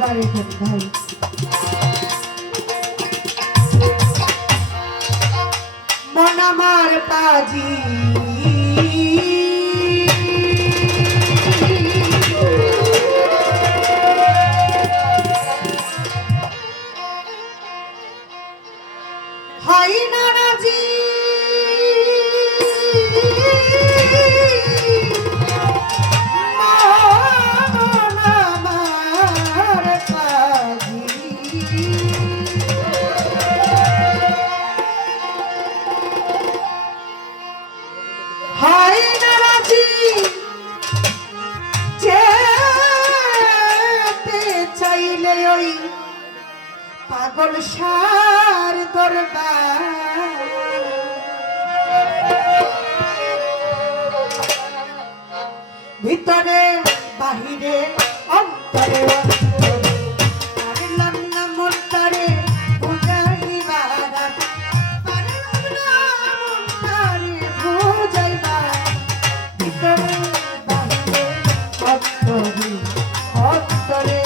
ভাই মন আমার পাজি হয় না রাজি পাগল সার দরবার ভিতরে বাহিরে অন্তরে পারলাম না মনটারে বুঝাইবার পারলাম না মনটারে বুঝাইবার ভিতরে বাহিরে অন্তরে অন্তরে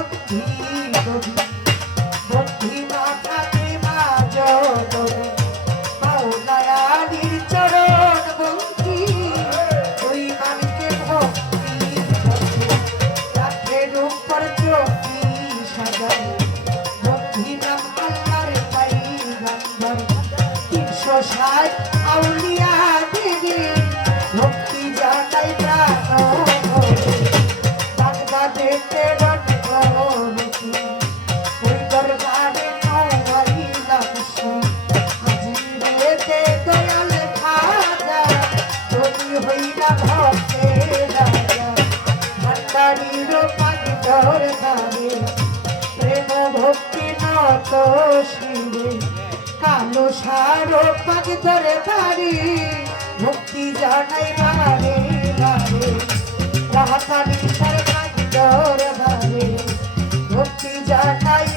বন্ধি যদি বন্ধি না থাকে মা জগতে মাওলায়ানির চরণ বন্ধি ওই মানকে ভক্তি রাখের উপর চোখি সাজায় বন্ধি নাম আল্লাহর পাইগাম্বার 360 আউলিয়া দেবী ভক্তি জানাই প্রাণ বাগদাদেতে রণগণতি ওই দরবারে নওয়াইলাম হাজিরেতে দয়াল খাজা তুমি হইলা ভক্তের রাজা ভান্ডারীর পাগদর ধারে প্রেম ভক্তি নত শিরে কালো সারো পাগদরে বাড়ি ভক্তি জানাই বারে বারে রাহাতানি সরকার দরবারে ভক্তি জানাই